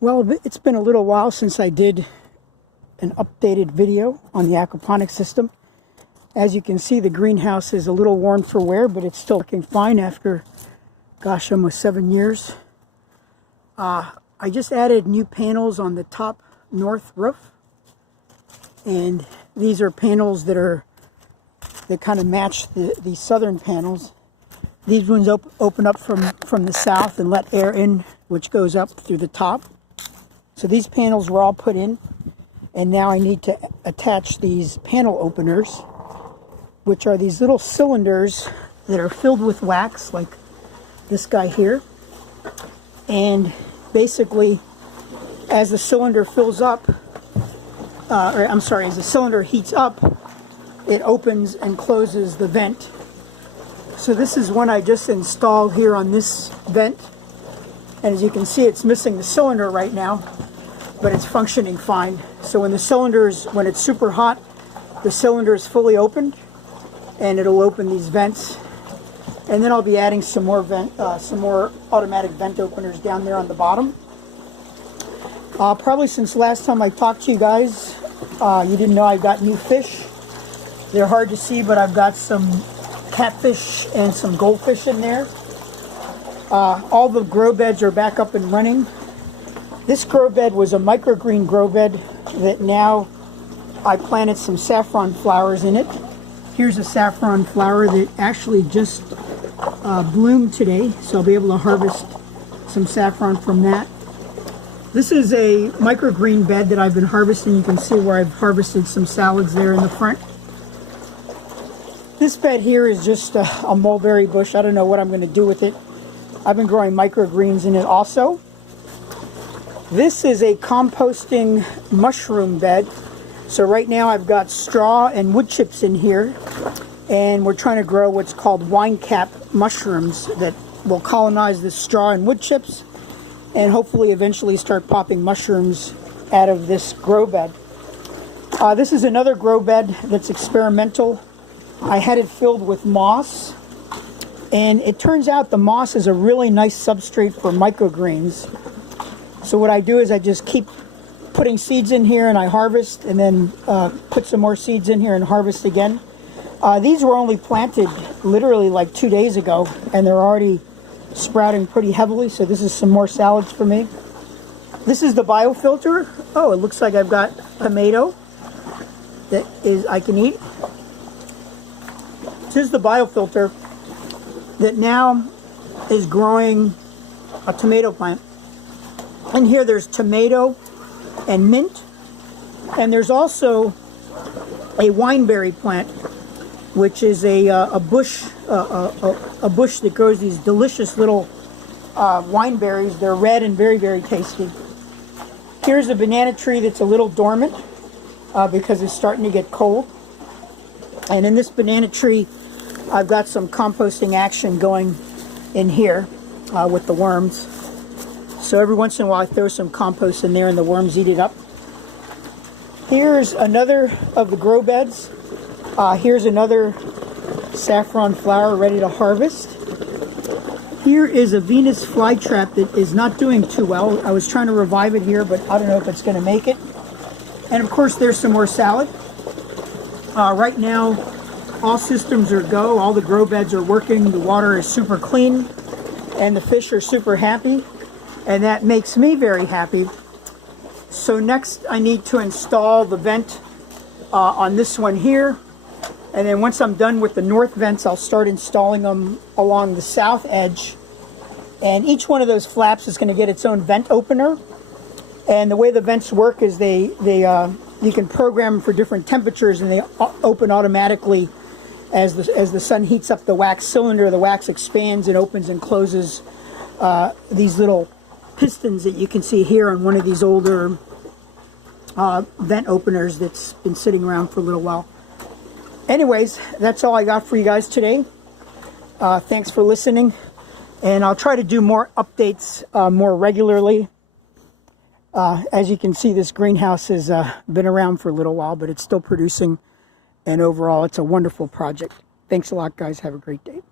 Well, it's been a little while since I did an updated video on the aquaponics system. As you can see, the greenhouse is a little worn for wear, but it's still looking fine after, gosh, almost 7 years. I just added new panels on the top north roof. And these are panels that kind of match the southern panels. These ones open up from the south and let air in, which goes up through the top. So these panels were all put in, and now I need to attach these panel openers, which are these little cylinders that are filled with wax, like this guy here. And basically, as the cylinder fills up, as the cylinder heats up, it opens and closes the vent. So this is one I just installed here on this vent. And as you can see, it's missing the cylinder right now, but it's functioning fine. So when it's super hot, the cylinder is fully opened, and it'll open these vents. And then I'll be adding some more automatic vent openers down there on the bottom. Probably since last time I talked to you guys, you didn't know I've got new fish. They're hard to see, but I've got some catfish and some goldfish in there. All the grow beds are back up and running. This grow bed was a microgreen grow bed that now I planted some saffron flowers in it. Here's a saffron flower that actually just bloomed today, so I'll be able to harvest some saffron from that. This is a microgreen bed that I've been harvesting. You can see where I've harvested some salads there in the front. This bed here is just a mulberry bush. I don't know what I'm going to do with it. I've been growing microgreens in it also. This is a composting mushroom bed. So right now I've got straw and wood chips in here, and we're trying to grow what's called wine cap mushrooms that will colonize the straw and wood chips and hopefully eventually start popping mushrooms out of this grow bed. This is another grow bed that's experimental. I had it filled with moss, and it turns out the moss is a really nice substrate for microgreens. So what I do is I just keep putting seeds in here, and I harvest, and then put some more seeds in here and harvest again. These were only planted literally like 2 days ago, and they're already sprouting pretty heavily, so this is some more salads for me. This is the biofilter. Oh, it looks like I've got tomato that I can eat. This is the biofilter that now is growing a tomato plant. And here there's tomato and mint, and there's also a wineberry plant, which is a bush that grows these delicious little wineberries. They're red and very, very tasty. Here's a banana tree that's a little dormant because it's starting to get cold. And in this banana tree, I've got some composting action going in here with the worms. So every once in a while I throw some compost in there and the worms eat it up. Here's another of the grow beds. Here's another saffron flower ready to harvest. Here is a Venus flytrap that is not doing too well. I was trying to revive it here, but I don't know if it's going to make it. And of course there's some more salad. Right now all systems are go. All the grow beds are working. The water is super clean, and the fish are super happy, and that makes me very happy. So next I need to install the vent on this one here, and then once I'm done with the north vents, I'll start installing them along the south edge. And each one of those flaps is going to get its own vent opener. And the way the vents work is you can program them for different temperatures, and they open automatically as the sun heats up the wax cylinder. The wax expands and opens and closes these little pistons that you can see here on one of these older vent openers that's been sitting around for a little while. Anyways, that's all I got for you guys today. Thanks for listening, and I'll try to do more updates more regularly. As you can see, this greenhouse has been around for a little while, but it's still producing, and overall it's a wonderful project. Thanks a lot, guys. Have a great day.